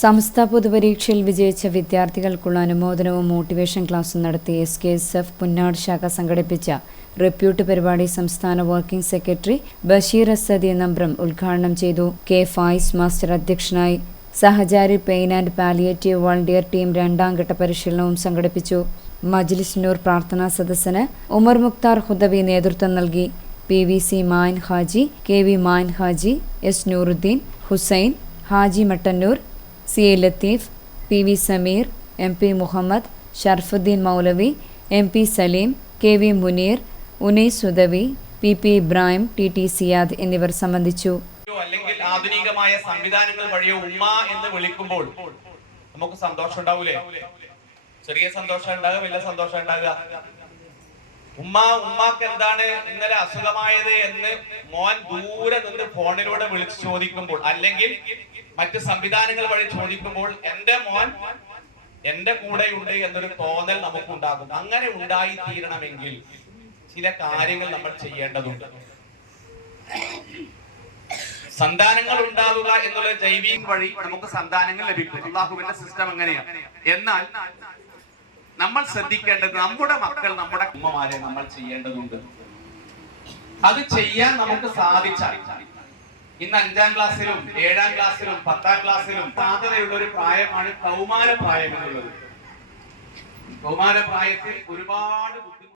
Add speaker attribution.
Speaker 1: സംസ്ഥാന പൊതുപരീക്ഷയിൽ വിജയിച്ച വിദ്യാർത്ഥികൾക്കുള്ള അനുമോദനവും മോട്ടിവേഷൻ ക്ലാസും നടത്തി S K S F Punnad ശാഖ സംഘടിപ്പിച്ച റിപ്യൂട്ട് പരിപാടി സംസ്ഥാന വർക്കിംഗ് സെക്രട്ടറി ബഷീർ അസദി നമ്പ്രം ഉദ്ഘാടനം ചെയ്തു. കെ ഫായിസ് മാസ്റ്റർ അധ്യക്ഷനായി Sahachari pain and palliative volunteer team രണ്ടാം ഘട്ട പരിശീലനവും സംഘടിപ്പിച്ചു. മജ്ലിസ്നൂർ പ്രാർത്ഥനാ സദസ്സിന് ഉമർ മുക്താർ ഹുദവി നേതൃത്വം നൽകി. P V C Mayan Haji K V Mayan Haji S Nooruddeen Hussain Haji Mattannur C A Latheef P V Sameer M P Muhammad Sharafuddeen Moulavi M P Saleem K V Muneer Unais Sudavi P P Ibrahim T T Siyad എന്നിവർ സംബന്ധിച്ചു.
Speaker 2: അല്ലെങ്കിൽ ആധുനികമായ സംവിധാനങ്ങൾ വഴിയോ ഉമ്മ എന്ന് വിളിക്കുമ്പോൾ നമുക്ക് സന്തോഷം ഉണ്ടാവൂലേ? ചെറിയ സന്തോഷം ഉണ്ടാകുക വലിയ സന്തോഷം ഉണ്ടാകുക ഉമ്മ ഉമ്മക്ക് എന്താണ് ഇന്നലെ അസുഖമായത് എന്ന് മോൻ ദൂരെ നിന്ന് ഫോണിലൂടെ വിളിച്ച് ചോദിക്കുമ്പോൾ അല്ലെങ്കിൽ മറ്റ് സംവിധാനങ്ങൾ വഴി ചോദിക്കുമ്പോൾ എന്റെ മോൻ എന്റെ കൂടെയുണ്ട് എന്നൊരു തോന്നൽ നമുക്കുണ്ടാകും. അങ്ങനെ ഉണ്ടായി തീരണമെങ്കിൽ ചില കാര്യങ്ങൾ നമ്മൾ ചെയ്യേണ്ടതുണ്ട്. സന്താനങ്ങൾ ഉണ്ടാവുക എന്നുള്ള ജൈവിക വഴി നമുക്ക് സന്താനങ്ങൾ ലഭിക്കും. അള്ളാഹുവിന്റെ സിസ്റ്റം അങ്ങനെയാണ് എന്നാൽ നമ്മൾ ശ്രദ്ധിക്കേണ്ടത് നമ്മുടെ മക്കൾ നമ്മുടെ അമ്മമാരെ നമ്മൾ ചെയ്യേണ്ടതുണ്ട്. അത് ചെയ്യാൻ നമുക്ക് സാധിച്ചാൽ ഇന്ന് അഞ്ചാം ക്ലാസ്സിലും ഏഴാം ക്ലാസ്സിലും പത്താം ക്ലാസ്സിലും സാധ്യതയുള്ള ഒരു പ്രായമാണ് കൗമാര പ്രായം എന്നുള്ളത് കൗമാര പ്രായത്തിൽ ഒരുപാട് ബുദ്ധിമുട്ട്